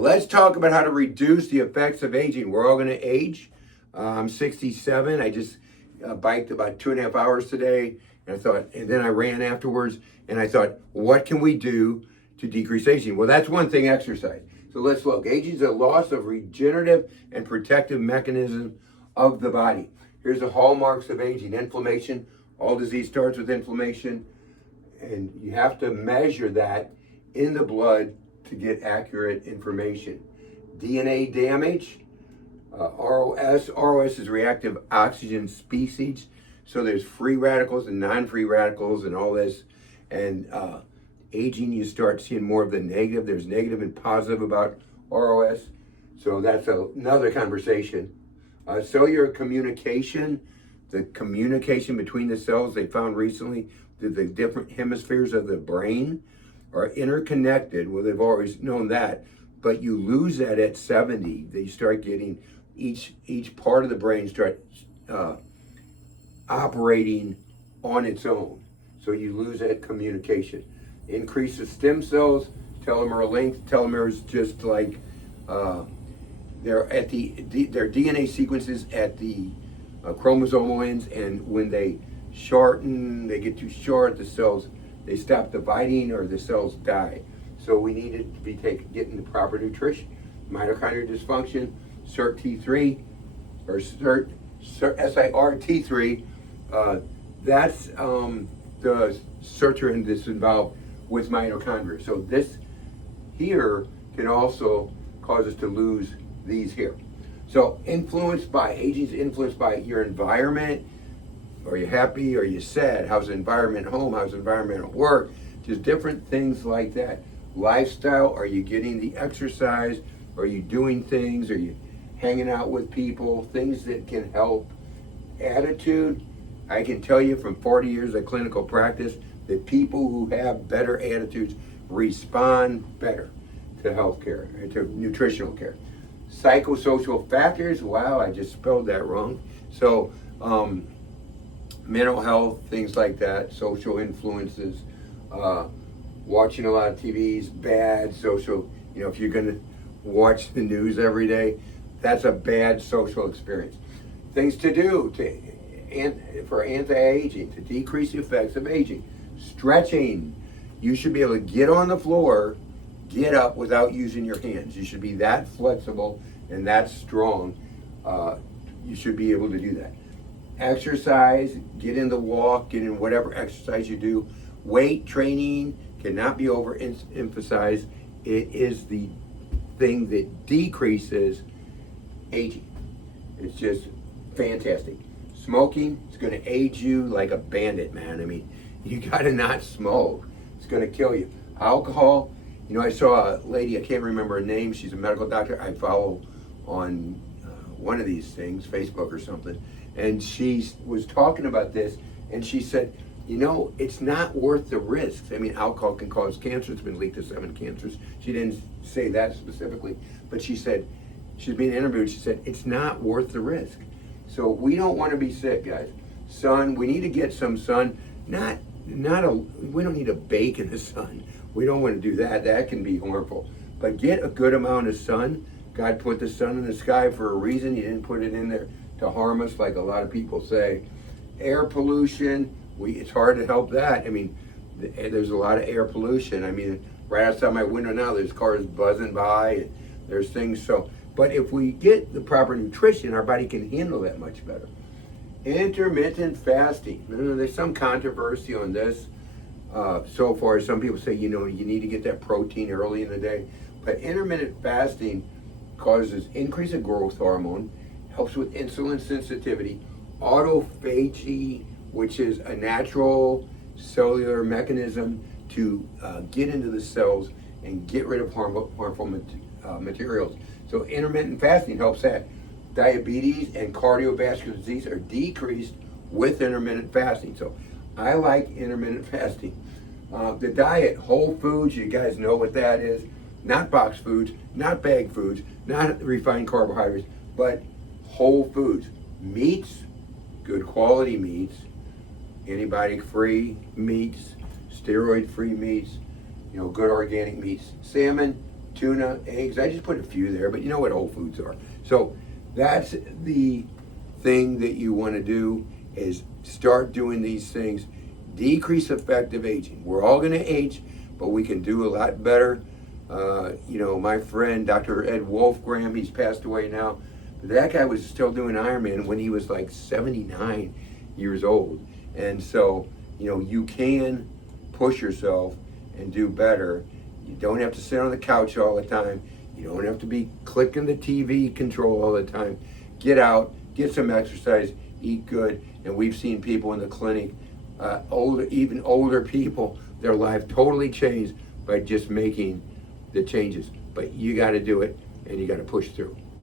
Let's talk about how to reduce the effects of aging. We're all going to age. I'm 67. I just biked about 2.5 hours today, and then I ran afterwards, and I thought, what can we do to decrease aging? Well, that's one thing, exercise. So let's look. Aging is a loss of regenerative and protective mechanism of the body. Here's the hallmarks of aging. Inflammation. All disease starts with inflammation, and you have to measure that in the blood to get accurate information. DNA damage, ROS is reactive oxygen species. So there's free radicals and non-free radicals and all this. And aging, you start seeing more of the negative. There's negative and positive about ROS. So that's another conversation. Cellular communication, the communication between the cells, they found recently that the different hemispheres of the brain are interconnected. Well, they've always known that, but you lose that at 70. They start getting each part of the brain start operating on its own. So you lose that communication. Increases stem cells, telomere length. Telomere is just like they're at their DNA sequences at the chromosomal ends, and when they shorten, they get too short, the cells, they stop dividing or the cells die. So we need it to be getting the proper nutrition. Mitochondrial dysfunction, SIRT-T3, or SIRT-T3, that's the sirtuin that's involved with mitochondria. So this here can also cause us to lose these here. So aging is influenced by your environment. Are you happy? Are you sad? How's the environment at home? How's the environment at work? Just different things like that. Lifestyle, are you getting the exercise? Are you doing things? Are you hanging out with people? Things that can help. Attitude, I can tell you from 40 years of clinical practice that people who have better attitudes respond better to healthcare, to nutritional care. Psychosocial factors, wow, I just spelled that wrong. So, mental health, things like that, social influences, watching a lot of TVs, bad social, if you're gonna watch the news every day, that's a bad social experience. Things to do for anti-aging, to decrease the effects of aging. Stretching, you should be able to get on the floor, get up without using your hands. You should be that flexible and that strong. You should be able to do that. Exercise, get in the walk, get in whatever exercise you do. Weight training cannot be overemphasized. It is the thing that decreases aging. It's just fantastic. Smoking is going to age you like a bandit, man. I mean, you got to not smoke. It's going to kill you. Alcohol, I saw a lady, I can't remember her name. She's a medical doctor I follow on one of these things, Facebook or something. And she was talking about this, and she said, it's not worth the risks. I mean, alcohol can cause cancer. It's been linked to 7 cancers. She didn't say that specifically, but she said, she's being interviewed, she said, it's not worth the risk. So we don't want to be sick, guys. Sun, we need to get some sun. We don't need to bake in the sun. We don't want to do that. That can be harmful. But get a good amount of sun. God put the sun in the sky for a reason. He didn't put it in there to harm us like a lot of people say. Air pollution, it's hard to help that. I mean, there's a lot of air pollution. I mean, right outside my window now, there's cars buzzing by, and there's things. But if we get the proper nutrition, our body can handle that much better. Intermittent fasting. There's some controversy on this. So far, some people say, you need to get that protein early in the day. But intermittent fasting causes increase of growth hormone, helps with insulin sensitivity, autophagy, which is a natural cellular mechanism to get into the cells and get rid of harmful materials. So intermittent fasting helps that. Diabetes and cardiovascular disease are decreased with intermittent fasting. So I like intermittent fasting. The diet, whole foods, you guys know what that is. Not boxed foods, not bagged foods, not refined carbohydrates, but whole foods. Meats, good quality meats, antibiotic-free meats, steroid-free meats, good organic meats. Salmon, tuna, eggs. I just put a few there, but you know what Whole Foods are. So that's the thing that you want to do, is start doing these things. Decrease effective aging. We're all going to age, but we can do a lot better. My friend, Dr. Ed Wolfgram, he's passed away now. But that guy was still doing Ironman when he was like 79 years old. And so, you can push yourself and do better. You don't have to sit on the couch all the time. You don't have to be clicking the TV control all the time. Get out, get some exercise, eat good. And we've seen people in the clinic, even older people, their life totally changed by just making the changes. But you got to do it, and you got to push through.